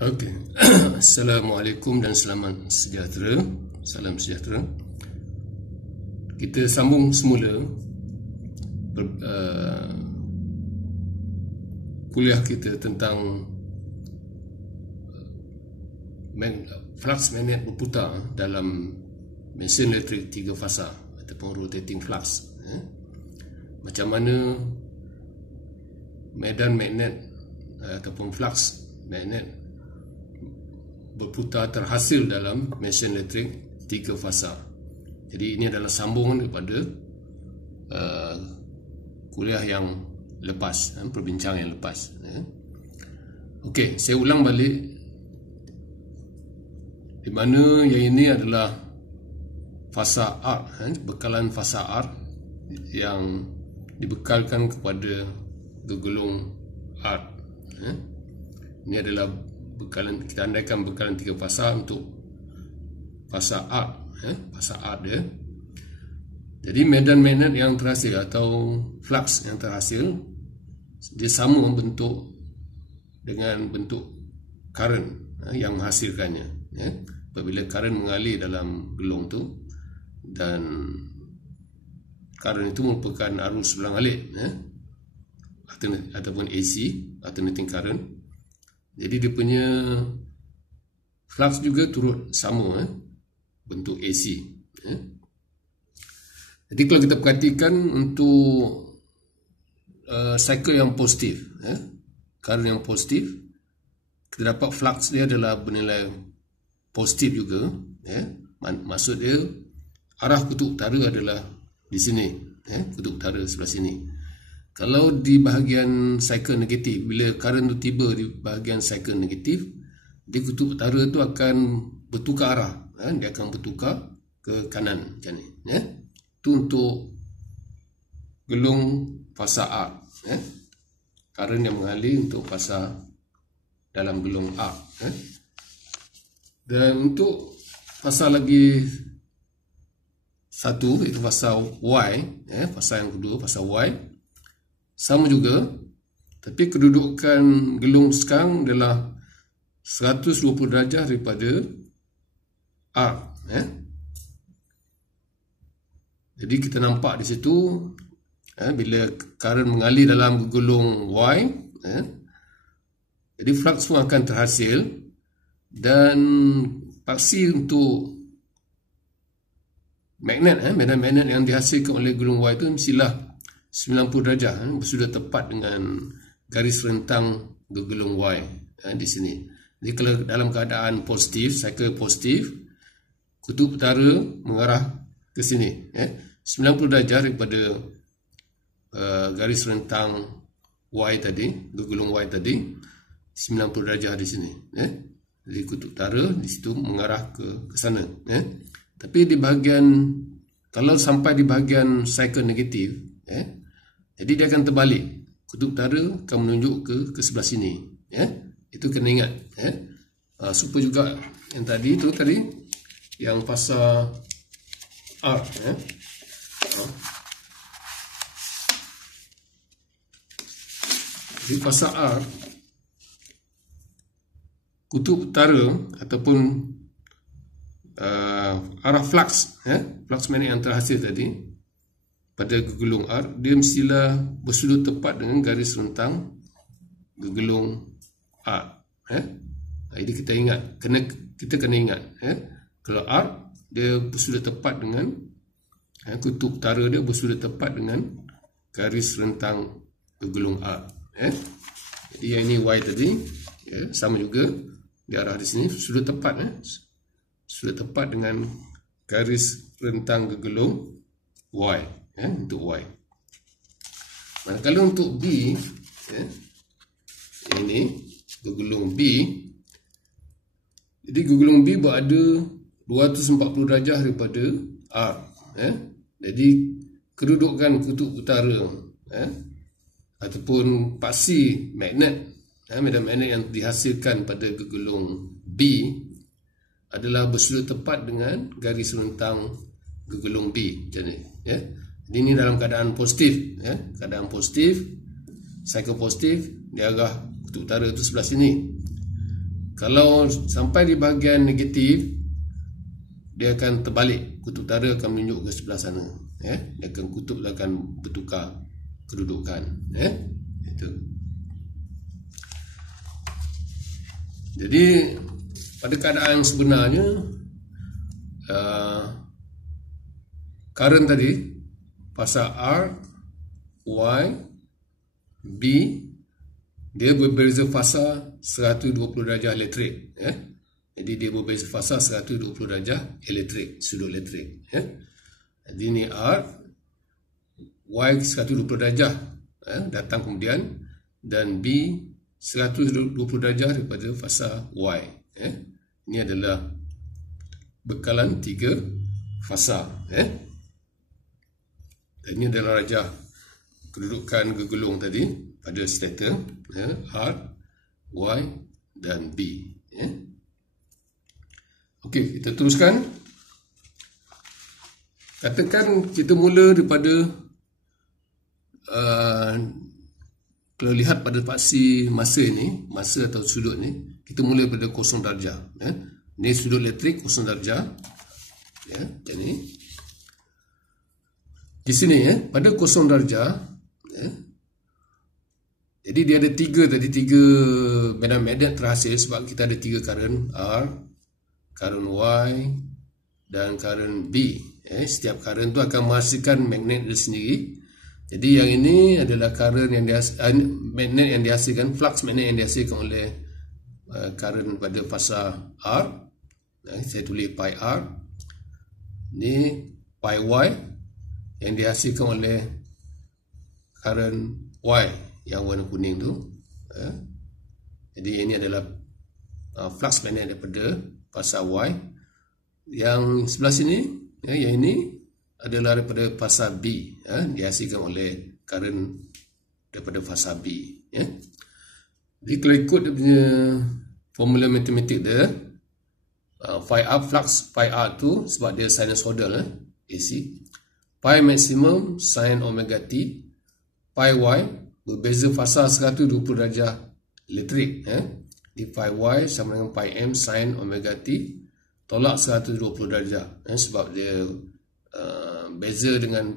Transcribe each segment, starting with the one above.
Okey. Assalamualaikum dan selamat sejahtera. Salam sejahtera. Kita sambung semula kuliah kita tentang flux magnet berputar dalam mesin elektrik 3 fasa ataupun rotating flux. Macam mana medan magnet ataupun flux magnet berputar terhasil dalam mesin elektrik 3 fasa. Jadi ini adalah sambungan daripada kuliah yang lepas, perbincangan yang lepas. Okey, saya ulang balik, di mana yang ini adalah fasa R, bekalan fasa R yang dibekalkan kepada gegulung R. Ini adalah bekalan, kita andaikan bekalan 3 fasa untuk fasa R, fasa R dia. Jadi medan magnet yang terhasil atau flux yang terhasil, dia sama bentuk dengan bentuk current yang menghasilkannya. Apabila current mengalir dalam gelung tu, dan current itu merupakan arus belang alik, ataupun AC, alternating current. Jadi dia punya flux juga turut sama, bentuk AC. Jadi kalau kita perhatikan untuk cycle yang positif, current yang positif, kita dapat flux dia adalah bernilai positif juga. Maksud dia arah kutub utara adalah di sini, kutub utara sebelah sini. Kalau di bahagian cycle negatif, bila current tu tiba di bahagian cycle negatif, di kutub utara tu akan bertukar arah, dia akan bertukar ke kanan macam ni. Itu untuk gelung fasa R, current yang mengalir untuk fasa dalam gelung R. Dan untuk fasa lagi satu, iaitu fasa Y, fasa yang kedua, fasa Y, sama juga, tapi kedudukan gelung sekarang adalah 120 darjah daripada R. Jadi kita nampak di situ, bila current mengalir dalam gelung Y, jadi flux pun akan terhasil, dan paksi untuk magnet, medan magnet yang dihasilkan oleh gelung Y itu mestilah 90 darjah, sudah tepat dengan garis rentang gelung Y di sini. Jadi kalau dalam keadaan positif, cycle positif, kutub utara mengarah ke sini, 90 darjah daripada garis rentang Y tadi, gelung Y tadi, 90 darjah di sini. Jadi kutub utara di situ mengarah ke sana. Tapi di bahagian, kalau sampai di bahagian cycle negatif, jadi dia akan terbalik. Kutub utara akan menunjuk ke sebelah sini. Itu kena ingat. Supaya juga yang tadi itu tadi, yang fasa R. Di fasa R, kutub utara ataupun arah flux, flux magnet yang terhasil tadi pada gegulung R, dia mestilah bersudut tepat dengan garis rentang gegulung R. Jadi kita ingat, kita kena ingat, kalau R dia bersudut tepat dengan kutub utara, dia bersudut tepat dengan garis rentang gegulung R. Jadi yang ini Y tadi, sama juga di arah di sini sudah tepat, sudah tepat dengan garis rentang gegulung Y. Untuk Y. Manakala untuk B, ini gegulung B, jadi gegulung B berada 240 darjah daripada R. Jadi kedudukan kutub utara, ataupun paksi magnet, medan magnet yang dihasilkan pada gegulung B adalah bersudut tepat dengan garis rentang gegulung B macam ni. Jadi ini dalam keadaan positif, keadaan positif, cycle positif, di arah kutub utara itu sebelah sini. Kalau sampai di bahagian negatif, dia akan terbalik. Kutub utara akan menunjuk ke sebelah sana. Dia akan kutub akan bertukar kedudukan. Itu. Jadi pada keadaan sebenarnya, current tadi fasa R, Y, B, dia berbeza fasa 120 darjah elektrik. Jadi dia berbeza fasa 120 darjah elektrik, sudut elektrik. Jadi ini R, Y 120 darjah datang kemudian, dan B 120 darjah daripada fasa Y. Ini adalah bekalan 3 fasa. Dan ini adalah rajah kedudukan gegulung tadi pada stator, R, Y dan B. Okey, kita teruskan. Katakan kita mula daripada kalau lihat pada paksi masa ini, masa atau sudut ni, kita mula daripada 0 darjah. Ini sudut elektrik 0 darjah. Macam ni. Di sini pada 0 darjah, jadi dia ada 3 medan magnet terhasil sebab kita ada 3 current R, current Y dan current B. Setiap current tu akan menghasilkan magnet dia sendiri. Jadi yang ini adalah current yang magnet yang dihasilkan, flux magnet yang dihasilkan oleh current pada fasa R. Saya tulis pi R. Ini pi Y yang dihasilkan oleh current Y yang warna kuning tu. Jadi ini adalah flux magnet daripada fasa Y. Yang sebelah sini, yang ini adalah daripada fasa B, dihasilkan oleh current daripada fasa B. Jadi kalau ikut dia punya formula matematik dia, phi R, flux phi R tu sebab dia sinusoidal, AC, pi maksimum sin omega t, pi Y berbeza fasa 120 darjah elektrik. Di pi Y sama dengan pi M sin omega t tolak 120 darjah. Sebab dia beza dengan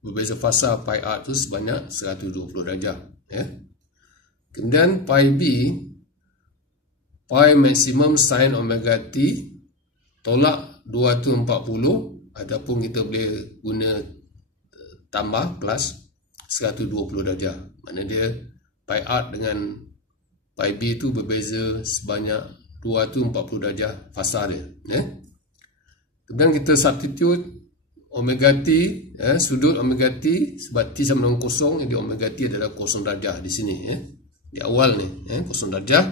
berbeza fasa pi R tu sebanyak 120 darjah. Kemudian pi B, pi maksimum sin omega t tolak 240, ataupun kita boleh guna tambah plus 120 darjah. Maknanya dia pi R dengan pi B tu berbeza sebanyak 240 darjah fasa dia. Kemudian kita substitute omega t, sudut omega t sebab t sama dengan 0, jadi omega t adalah 0 darjah di sini. Di awal ni 0 darjah.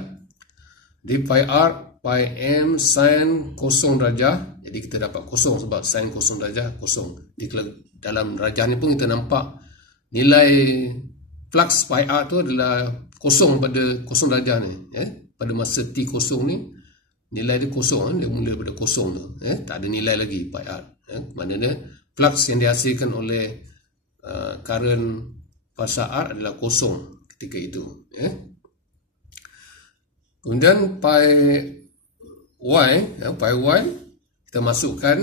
Di pi R, pi M sin 0 darjah, jadi kita dapat 0 sebab sin 0 darjah 0. Jadi dalam rajah ni pun kita nampak nilai flux pi R tu adalah 0 pada 0 darjah ni. Pada masa t 0 ni nilai dia 0, dia mula daripada 0 tu. Tak ada nilai lagi pi R. Maknanya flux yang dihasilkan oleh current fasa R adalah 0 ketika itu. Kemudian pi Y, kita masukkan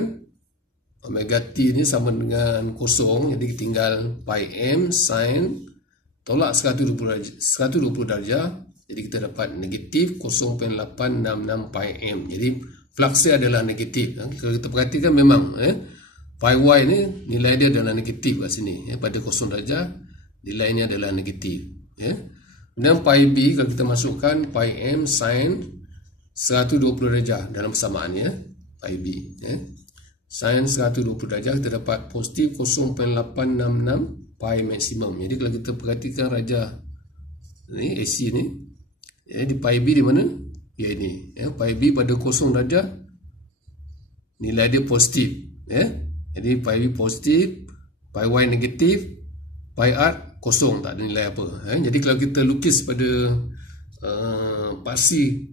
omega t ni sama dengan 0, jadi tinggal pi M sin tolak 120 darjah, jadi kita dapat negatif 0.866 pi M. Jadi fluxnya adalah negatif. Kalau kita perhatikan memang pi Y ni nilai dia adalah negatif kat sini. Pada 0 darjah nilainya adalah negatif. Kemudian pi B kalau kita masukkan pi M sin 120 darjah dalam persamaannya, pi B sin 120 darjah kita dapat positif 0.866 pi maksimum. Jadi kalau kita perhatikan rajah ni AC ni, di pi B di mana? Ya ini. Pi B pada 0 darjah nilai dia positif. Jadi pi B positif, pi Y negatif, pi R 0, tak ada nilai apa. Jadi kalau kita lukis pada paksi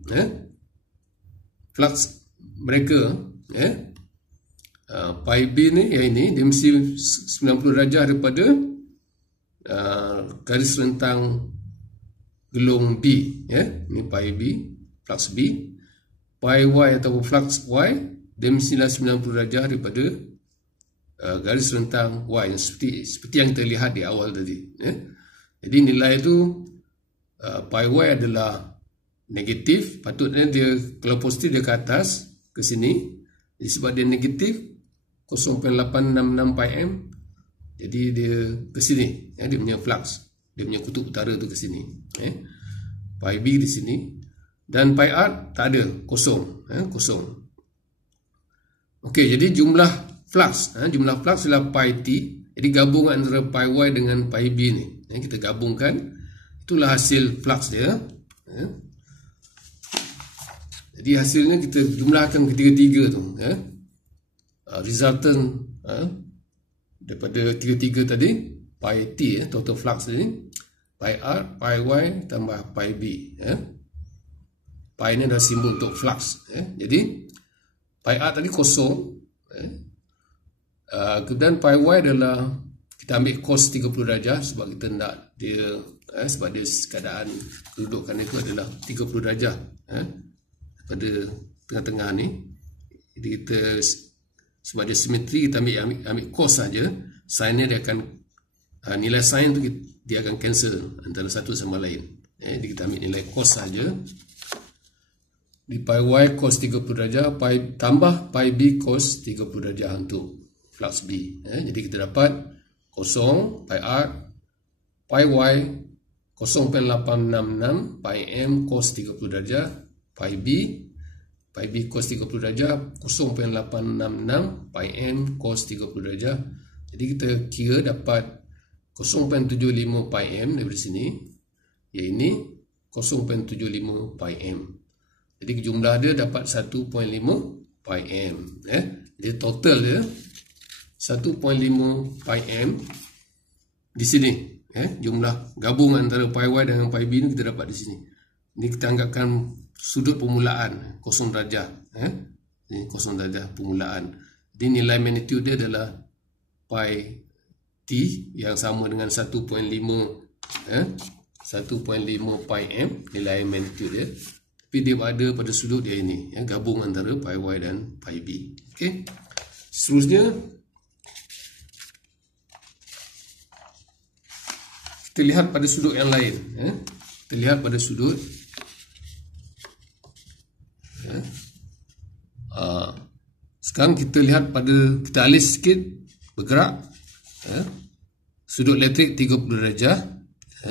flux mereka, pi B ni, yang ini dia mesti 90 darjah daripada garis rentang gelung B. Ini pi B flux B. Pi Y atau flux Y, dia mestilah 90 darjah daripada garis rentang Y, seperti yang kita lihat di awal tadi. Jadi nilai itu pi Y adalah negatif, patutnya dia kalau positif dia ke atas ke sini. Jadi sebab dia negatif 0.866 pi m, jadi dia ke sini, dia punya flux, dia punya kutub utara tu ke sini. Pi B di sini, dan pi R tak ada, kosong. Okey, jadi jumlah flux adalah pi T. Jadi gabungan antara pi Y dengan pi B ni, kita gabungkan, itulah hasil flux dia. Jadi hasilnya kita jumlahkan ketiga-tiga tu, resultant daripada tiga-tiga tadi, pi T, total flux ni, pi R, pi Y tambah pi B. Pi ni adalah simbol untuk flux. Jadi pi R tadi kosong, kemudian pi Y adalah kita ambil cos 30 darjah sebab kita nak dia, sebab dia keadaan kedudukan itu adalah 30 darjah pada tengah-tengah ni. Jadi kita, sebab dia simetri, kita ambil cos saja. Sin dia akan, nilai sin tu dia akan cancel antara satu sama lain. Jadi kita ambil nilai cos saja. Di pi Y cos 30 darjah, pi tambah pi B cos 30 darjah untuk flux B. Jadi kita dapat kosong pi R, pi Y 0.866 pi m cos 30 darjah, pi B cos 30 darjah 0.866 pi m cos 30 darjah. Jadi kita kira dapat 0.75 pi m daripada sini, yang ini 0.75 pi m. Jadi jumlah dia dapat 1.5 pi m. Jadi total dia 1.5 pi m di sini. Jumlah gabung antara pi Y dengan pi B ni kita dapat di sini. Ini kita anggapkan sudut permulaan 0 darjah. Ini 0 darjah permulaan. Jadi nilai magnitude dia adalah pi T yang sama dengan 1.5 pi m nilai magnitude dia. Tapi dia ada pada sudut dia ini, gabung antara pi Y dan pi B. Okey. Seterusnya kita lihat pada sudut yang lain. Kita lihat pada sudut sekarang kita lihat pada, kita alis sikit, bergerak. Sudut elektrik 30 darjah,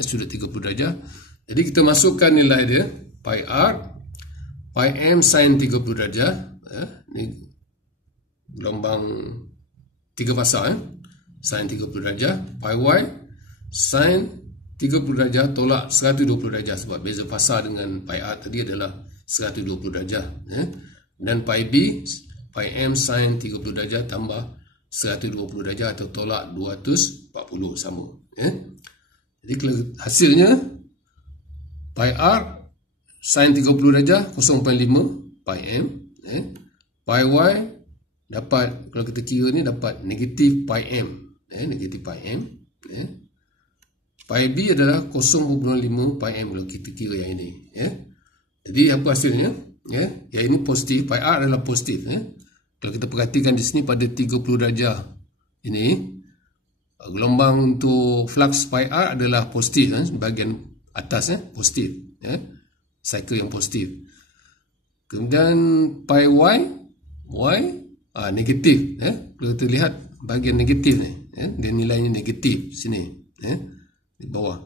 sudut 30 darjah. Jadi kita masukkan nilai dia, pi R, pi m sin 30 darjah. Ini gelombang 3 fasa, sin 30 darjah, pi Y sin 30 darjah tolak 120 darjah, sebab beza fasa dengan pi R tadi adalah 120 darjah. Dan pi B, pi m sin 30 darjah tambah 120 darjah atau tolak 240 sama. Jadi hasilnya pi R sin 30 darjah 0.5 pi m. Pi Y dapat, kalau kita kira ni dapat negatif pi m. Negatif pi m. Pi B adalah 0.5 pi m kalau kita kira yang ini. Jadi apa hasilnya? Yang ini positif, pi R adalah positif. Kalau kita perhatikan di sini pada 30 darjah ini, gelombang untuk flux pi R adalah positif, bahagian atas positif, cycle yang positif. Kemudian pi Y negatif. Kalau kita lihat bahagian negatif ni, dia nilainya negatif sini, di bawah.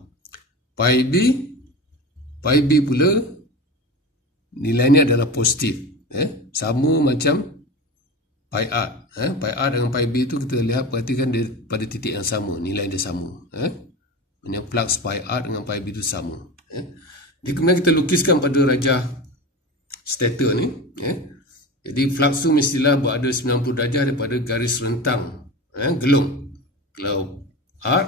Pi B pula nilainya adalah positif, sama macam pi R. Pi R dengan pi B tu kita lihat, perhatikan dia pada titik yang sama, nilai dia sama. Maksudnya flux pi R dengan pi B tu sama. Jadi kemudian kita lukiskan pada rajah stator ni. Jadi flux tu mestilah berada 90 darjah daripada garis rentang gelung. Kalau R,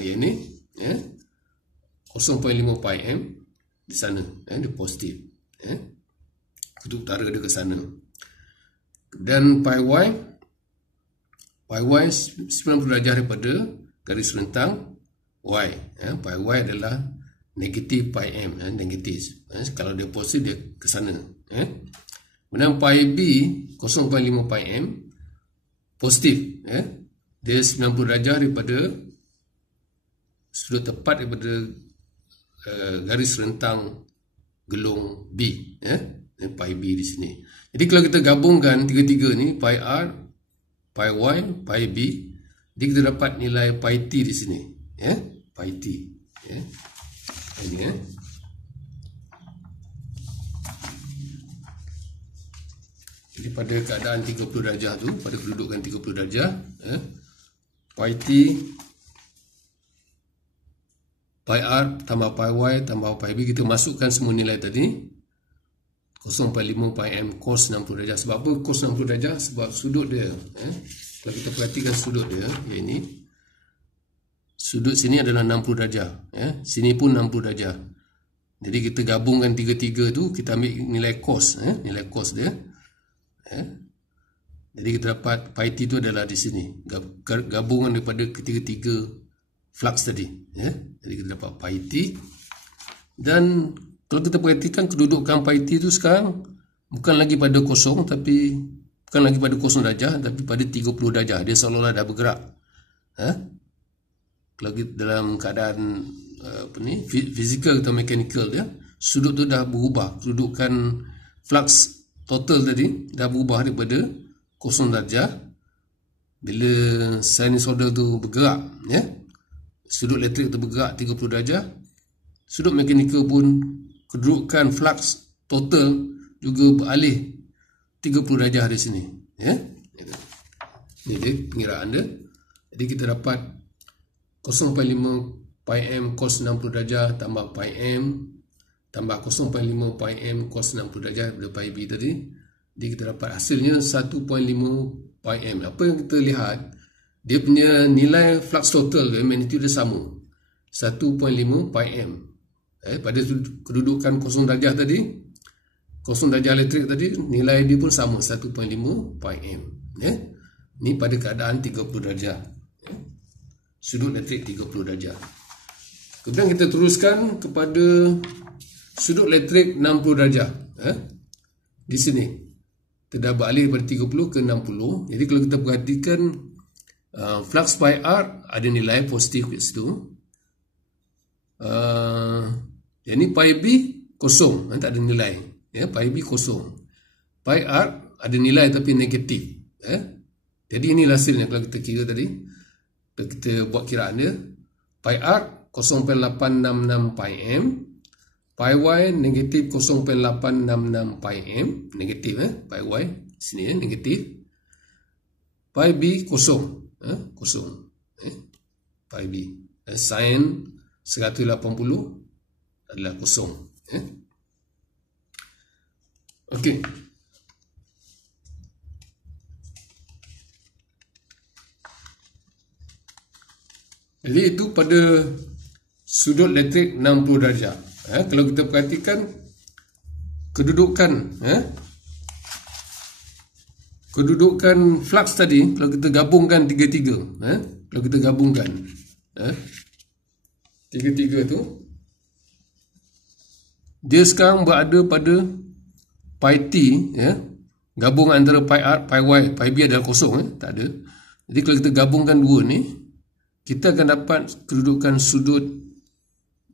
yang ni 0.5 pi m di sana, dia positif. Kutub utara dia ke sana. Dan pi Y 90 darjah daripada garis rentang Y. Pi Y adalah negatif pi m, negatif. Kalau dia positif dia ke sana. Kemudian pi b 0.5 pi m positif, dia 90 darjah daripada sudut tepat daripada garis rentang gelung B, pi b di sini. Jadi kalau kita gabungkan tiga-tiga ni, pi r, pi y, pi b, jadi kita dapat nilai pi t di sini, pi t, ini Jadi pada keadaan 30 darjah tu, pada kedudukan 30 darjah, pi t, pi r tambah pi y tambah pi b, kita masukkan semua nilai tadi 0.5 pi m cos 60 darjah. Sebab apa cos 60 darjah? Sebab sudut dia, kalau kita perhatikan sudut dia, ini sudut sini adalah 60 darjah, sini pun 60 darjah. Jadi kita gabungkan tiga-tiga tu, kita ambil nilai cos, nilai cos dia, jadi kita dapat pi t tu adalah di sini, gabungan daripada ketiga-tiga flux tadi, jadi kita dapat pi t. Dan kalau kita perhatikan kedudukan pi t tu sekarang bukan lagi pada kosong, tapi bukan lagi pada kosong darjah, tapi pada 30 darjah. Dia seolah-olah dah bergerak. Kalau dalam keadaan fizikal atau mechanical dia, sudut tu dah berubah. Kedudukan flux total tadi dah berubah daripada kosong darjah. Bila sinusoidal tu bergerak, sudut elektrik tu bergerak 30 darjah, sudut mechanical pun kedudukan flux total juga beralih 30 darjah di sini. Ini dia pengiraan dia. Jadi kita dapat 0.5 pi m cos 60 darjah tambah pi m tambah 0.5 pi m cos 60 darjah daripada pi b tadi. Jadi kita dapat hasilnya 1.5 pi m. Apa yang kita lihat, dia punya nilai flux total dia, magnitude dia sama, 1.5 pi m. Pada kedudukan kosong darjah tadi, kosong darjah elektrik tadi, nilai dia pun sama, 1.5 pi m. Ini pada keadaan 30 darjah, sudut elektrik 30 darjah. Kemudian kita teruskan kepada sudut elektrik 60 darjah. Di sini kita dah beralih dari 30 ke 60. Jadi kalau kita perhatikan flux pi r ada nilai positif di situ. Jadi pi b kosong, tak ada nilai. Pi b kosong. Pi r ada nilai tapi negatif. Jadi inilah hasilnya kalau kita kira tadi. Kita buat kiraan dia. Pi r 0.866 pi m. Pi y negatif 0.866 pi m. Negatif, pi y sini negatif. Pi b kosong, kosong. Pi b sin 180 adalah kosong. Okey. Jadi itu pada sudut elektrik 60 darjah. Kalau kita perhatikan kedudukan kedudukan flux tadi, kalau kita gabungkan tiga-tiga, kalau kita gabungkan tiga-tiga tu, dia sekarang berada pada pi t, gabung antara pi r, pi y, pi b adalah kosong, tak ada. Jadi kalau kita gabungkan dua ni, kita akan dapat kedudukan sudut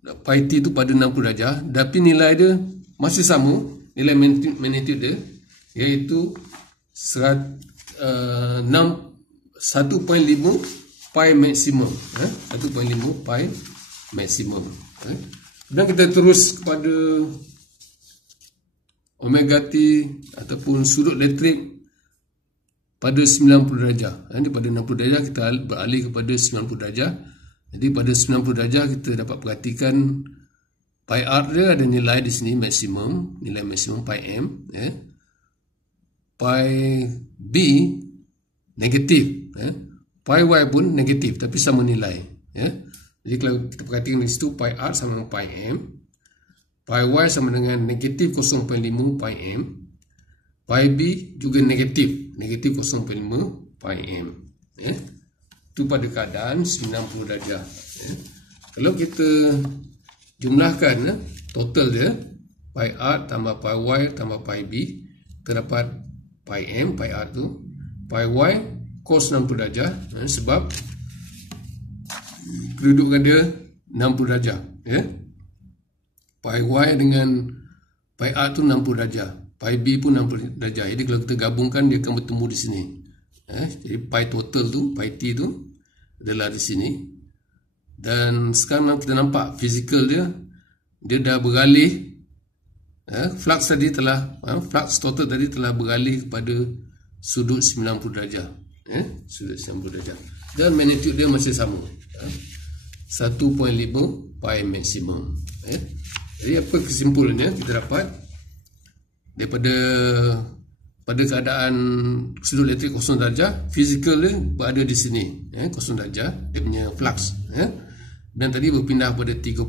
pi t tu pada 60 darjah, tapi nilai dia masih sama, nilai magnitude dia, iaitu 1.5 pi maksimum, 1.5 pi maksimum. Kemudian kita terus kepada omega t ataupun sudut elektrik pada 90 darjah. Pada 60 darjah kita beralih kepada 90 darjah. Jadi pada 90 darjah kita dapat perhatikan pi r dia ada nilai di sini maksimum, nilai maksimum pi m, pi b negatif, pi y pun negatif tapi sama nilai. Jadi kalau kita perhatikan di situ, pi r sama dengan pi m, pi y sama dengan negatif 0.5 pi m, pi b juga negatif 0.5 pi m. Itu pada keadaan 90 darjah. Kalau kita jumlahkan total dia pi r tambah pi y tambah pi b, terdapat pi m, pi r tu, pi y cos 60 darjah sebab kedudukan dia 60 darjah ya. Pi y dengan pi r tu 60 darjah, pi b pun 60 darjah. Jadi kalau kita gabungkan dia akan bertemu di sini. Jadi pi total tu, pi t tu adalah di sini. Dan sekarang kita nampak fizikal dia dah beralih. Flux total tadi telah beralih kepada sudut 90 darjah. Sudut 90 darjah. Dan magnitude dia masih sama. 1.5 pi maksimum. Jadi apa kesimpulannya kita dapat daripada pada keadaan sudut elektrik 0 darjah, fizikal dia berada di sini, 0 darjah dia punya flux. Dan tadi berpindah pada 30,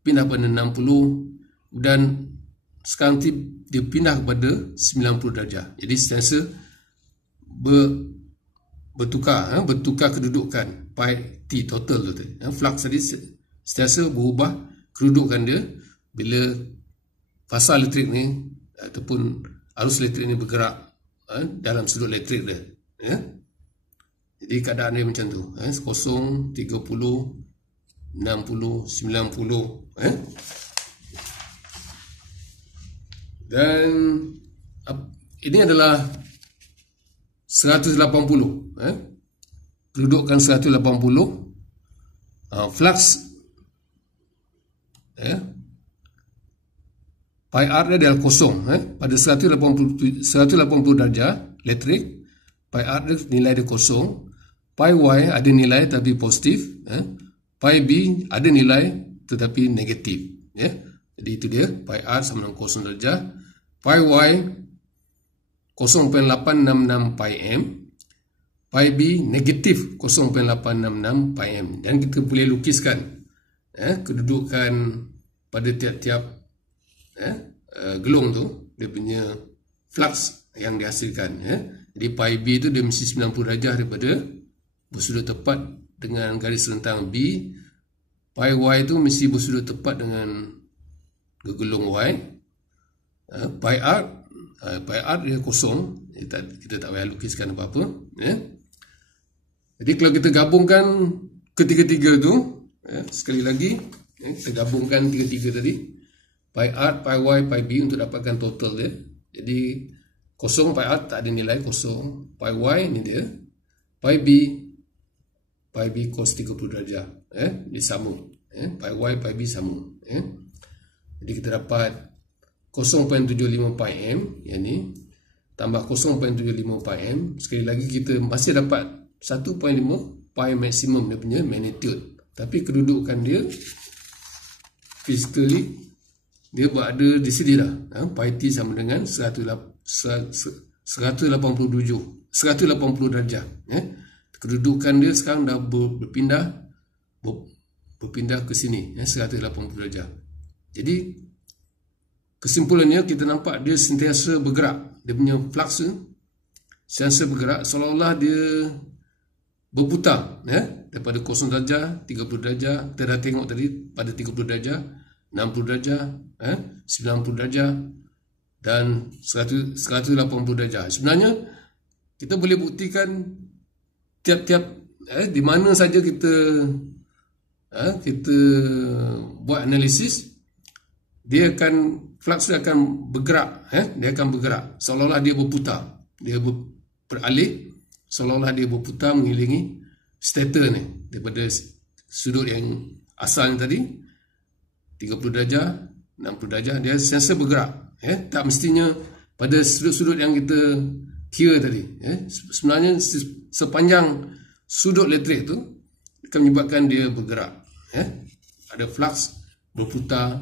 pindah pada 60, dan sekarang dia pindah kepada 90 darjah. Jadi sentiasa bertukar kedudukan pi t total tu. Flux tadi sentiasa berubah kedudukan dia bila fasa elektrik ni ataupun arus elektrik ni bergerak dalam sudut elektrik dia. Jadi keadaan dia macam tu. 0, 30, 60, 90. Dan ini adalah 180. Kedudukan 180. Flux pi r dia adalah kosong. Pada 180 darjah elektrik, pi r dia nilai dia kosong. Pi y ada nilai tapi positif. Pi b ada nilai tetapi negatif. Jadi itu dia, pi r sama dengan 0 darjah. Pi y 0.866 pi m. Pi b negatif 0.866 pi m. Dan kita boleh lukiskan kedudukan pada tiap-tiap gelung tu, dia punya flux yang dihasilkan. Jadi pi b tu dia mesti 90 darjah daripada bersudut tepat dengan garis rentang B. Pi y tu mesti bersudut tepat dengan gegelung y. Pi r dia kosong, kita tak payah lukiskan apa-apa. Jadi kalau kita gabungkan ketiga-tiga tu, sekali lagi kita gabungkan tiga-tiga tadi, pi r, pi y, pi b untuk dapatkan total dia. Jadi kosong, pi r tak ada nilai kosong, pi y ni dia, pi b cos 30 darjah. Dia sama. Pi y, pi b sama. Jadi kita dapat 0.75 pi m yang ni tambah 0.75 pi m. Sekali lagi kita masih dapat 1.5 pi maksimum dia punya magnitude. Tapi kedudukan dia physically dia berada di sini dah. Pi t sama dengan 180 darjah. Kedudukan dia sekarang dah berpindah ke sini, 180 darjah. Jadi kesimpulannya kita nampak dia sentiasa bergerak. Dia punya flux sentiasa bergerak seolah-olah dia berputar daripada 0 darjah, 30 darjah, kita dah tengok tadi pada 30 darjah, 60 darjah, 90 darjah dan 180 darjah. Sebenarnya kita boleh buktikan tiap-tiap di mana saja kita buat analisis, dia akan flux dia akan bergerak, dia akan bergerak seolah-olah dia berputar, dia beralih seolah-olah dia berputar mengelilingi stator ni daripada sudut yang asalnya tadi 30 darjah, 60 darjah, dia sentiasa bergerak. Tak mestinya pada sudut-sudut yang kita kira tadi. Sebenarnya sepanjang sudut elektrik tu akan menyebabkan dia bergerak. Ada flux berputar,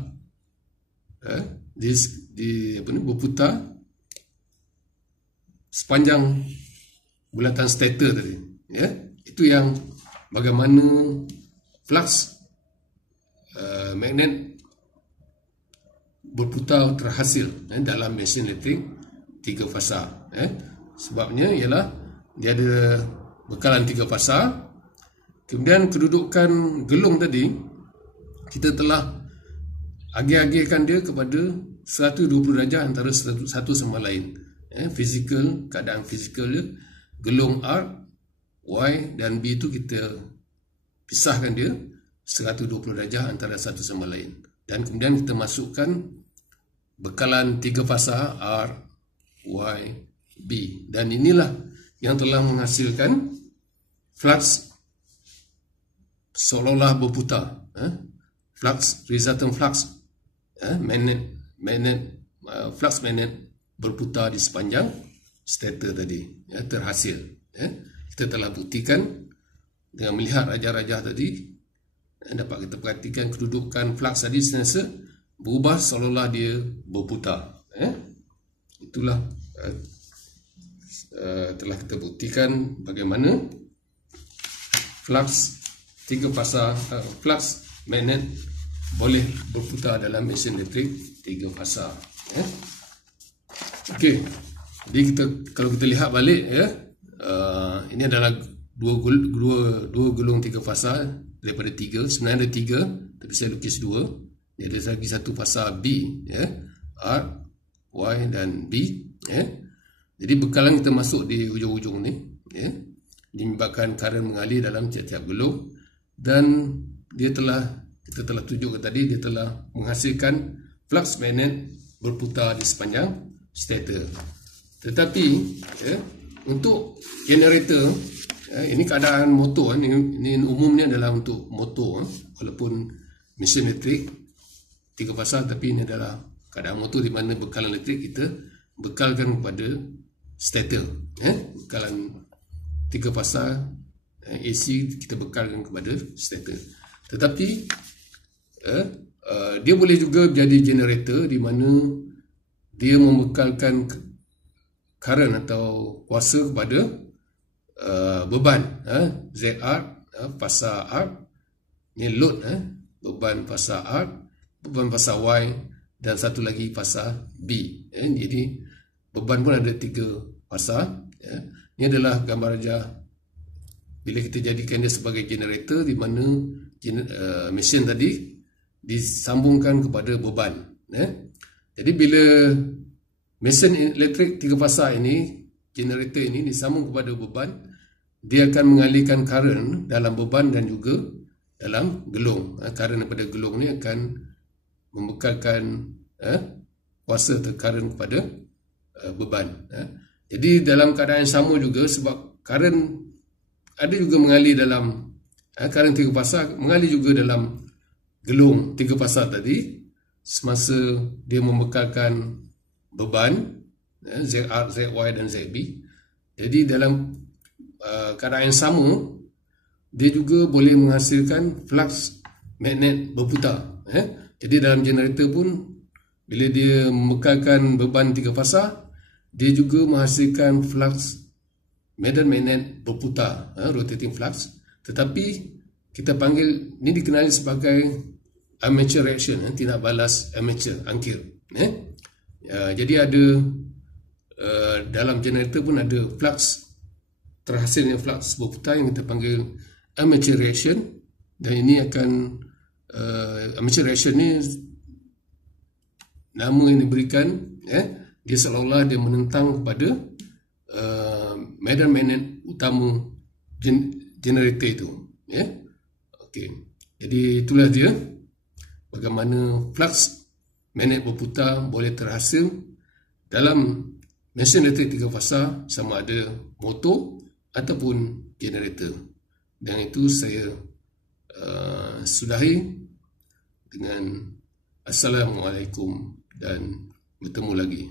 berputar sepanjang bulatan stator tadi. Itu yang bagaimana flux magnet berputar terhasil dalam mesin elektrik 3 fasa. Sebabnya ialah dia ada bekalan 3 fasa. Kemudian kedudukan gelung tadi kita telah agih-agihkan dia kepada 120 darjah antara satu sama lain. Fizikal, keadaan fizikal dia, gelung arc Y dan B itu kita pisahkan dia 120 darjah antara satu sama lain. Dan kemudian kita masukkan bekalan 3 fasa R, Y, B. Dan inilah yang telah menghasilkan flux seolah-olah berputar. Flux, resultant flux, flux magnet berputar di sepanjang stator tadi, terhasil. Kita telah buktikan dengan melihat rajah-rajah tadi, dapat kita perhatikan kedudukan flux tadi sentiasa berubah seolah-olah dia berputar. Itulah telah kita buktikan bagaimana flux 3 fasa, flux magnet boleh berputar dalam mesin elektrik 3 fasa. Okey, jadi kalau kita lihat balik, ini adalah dua gulung 3 fasa daripada 3. Sebenarnya ada 3, tapi saya lukis 2. Dia ada lagi satu fasa B, R, Y dan B. Jadi bekalan kita masuk di hujung-hujung ni, menyebabkan current mengalir dalam tiap-tiap gulung, dan kita telah tunjukkan tadi, dia telah menghasilkan flux magnet berputar di sepanjang stator. Tetapi untuk generator, ini keadaan motor, ini umumnya adalah untuk motor, walaupun mesin elektrik 3 fasa, tapi ini adalah keadaan motor di mana bekalan elektrik kita bekalkan kepada stator. Bekalan 3 fasa AC kita bekalkan kepada stator. Tetapi dia boleh juga jadi generator di mana dia membekalkan current atau kuasa kepada beban, ZR, fasa R, ni load, beban fasa R, beban fasa Y, dan satu lagi fasa B. Jadi beban pun ada 3 fasa. Ini adalah gambar rajah bila kita jadikan dia sebagai generator, di mana mesin tadi disambungkan kepada beban. Jadi bila mesin elektrik 3 fasa ini, generator ini disambung kepada beban, dia akan mengalirkan current dalam beban dan juga dalam gelung. Current daripada gelung ni akan membekalkan kuasa atau current kepada beban. Jadi dalam keadaan yang sama juga, sebab current ada juga mengalir dalam current 3 fasa, mengalir juga dalam gelung 3 fasa tadi semasa dia membekalkan beban ZR, ZY dan ZB. Jadi dalam keadaan yang sama, dia juga boleh menghasilkan flux magnet berputar. Jadi dalam generator pun, bila dia membekalkan beban 3 fasa, dia juga menghasilkan flux medan magnet berputar, rotating flux. Tetapi kita panggil, ini dikenali sebagai armature reaction, tindak balas armature, angkir. Jadi ada dalam generator pun ada flux, terhasilnya flux berputar yang kita panggil armature reaction. Dan ini akan armature reaction ni nama yang diberikan, dia seolah-olah dia menentang kepada medan magnet utama generator itu. Okey. Jadi itulah dia bagaimana flux magnet berputar boleh terhasil dalam mesin elektrik 3 fasa, sama ada motor ataupun generator. Dan itu saya sudahi dengan Assalamualaikum dan bertemu lagi.